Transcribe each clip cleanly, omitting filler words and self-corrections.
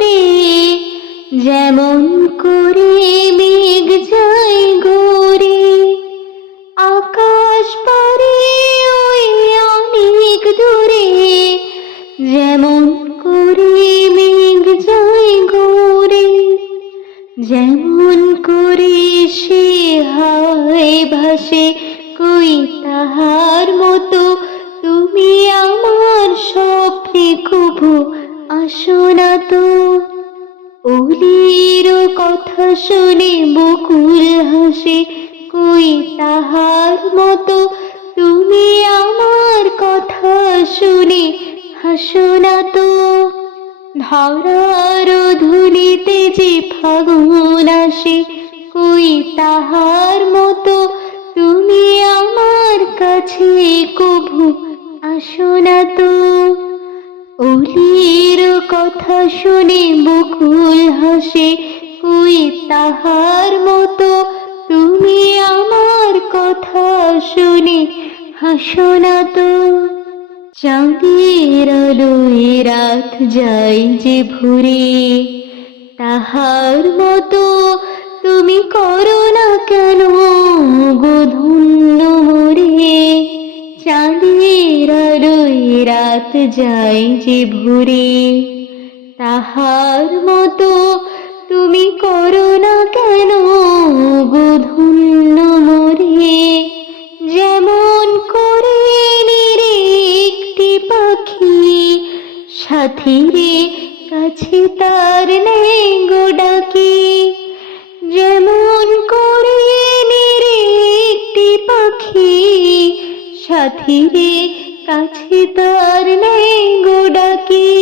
দূরে, যেমন করে মেঘ যায় গড়ে। আকাশ পারে ওই অনেক দূরে, যেমন করে মেঘ যায় গড়ে। যেমন করে সে হায় ভাসে, কই তাহার মতো তুমি আমার স্বপ্নে কভু আসো না তো। অলির কথা শুনে বকুল হাসে, কই তাহার মতো তুমি আমার কথা শুনে হাসো না তো। ধরার ধুলিতে যে ফাগুন আসে, কই তাহার মতো তুমি আমার কাছে কভু আসো না তো। অলির কথা শুনে বকুল হাসে, কই তাহার মতো তুমি আমার কথা শুনে হাসো না তো। চাঁদের আলোয় রাত যায় যে ভরে, তাহার মতো তুমি করো না কেন গো ধন্য মোরে। চাঁদের আলোয় রাত যায় যে ভরে, তাহার মতো তুমি করো না কেন গো ধন্য মোরে। যেমন করে নিরে একটি পাখি, সাথীরে কাছে তার নেই গো ডাকি। যেমন করে নিরে একটি পাখি, সাথীরে কাছে তার নেই গো ডাকি।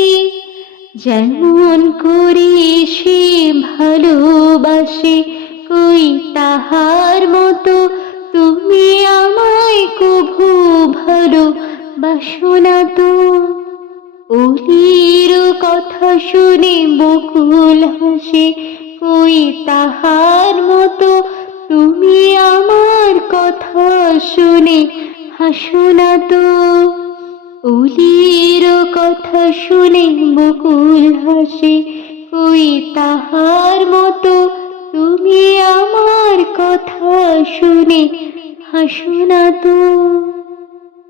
যেমন করে সে ভালোবাসে, কই তাহার মতো তুমি আমায় কভু ভালোবাসো না তো। অলির কথা শুনে বকুল হাসে, কই তাহার মতো তুমি আমার কথা শুনে হাসো না তো। অলির কথা শুনে বকুল হাসে, কই তাহার মতো তুমি আমার কথা শুনে হাসো না তো।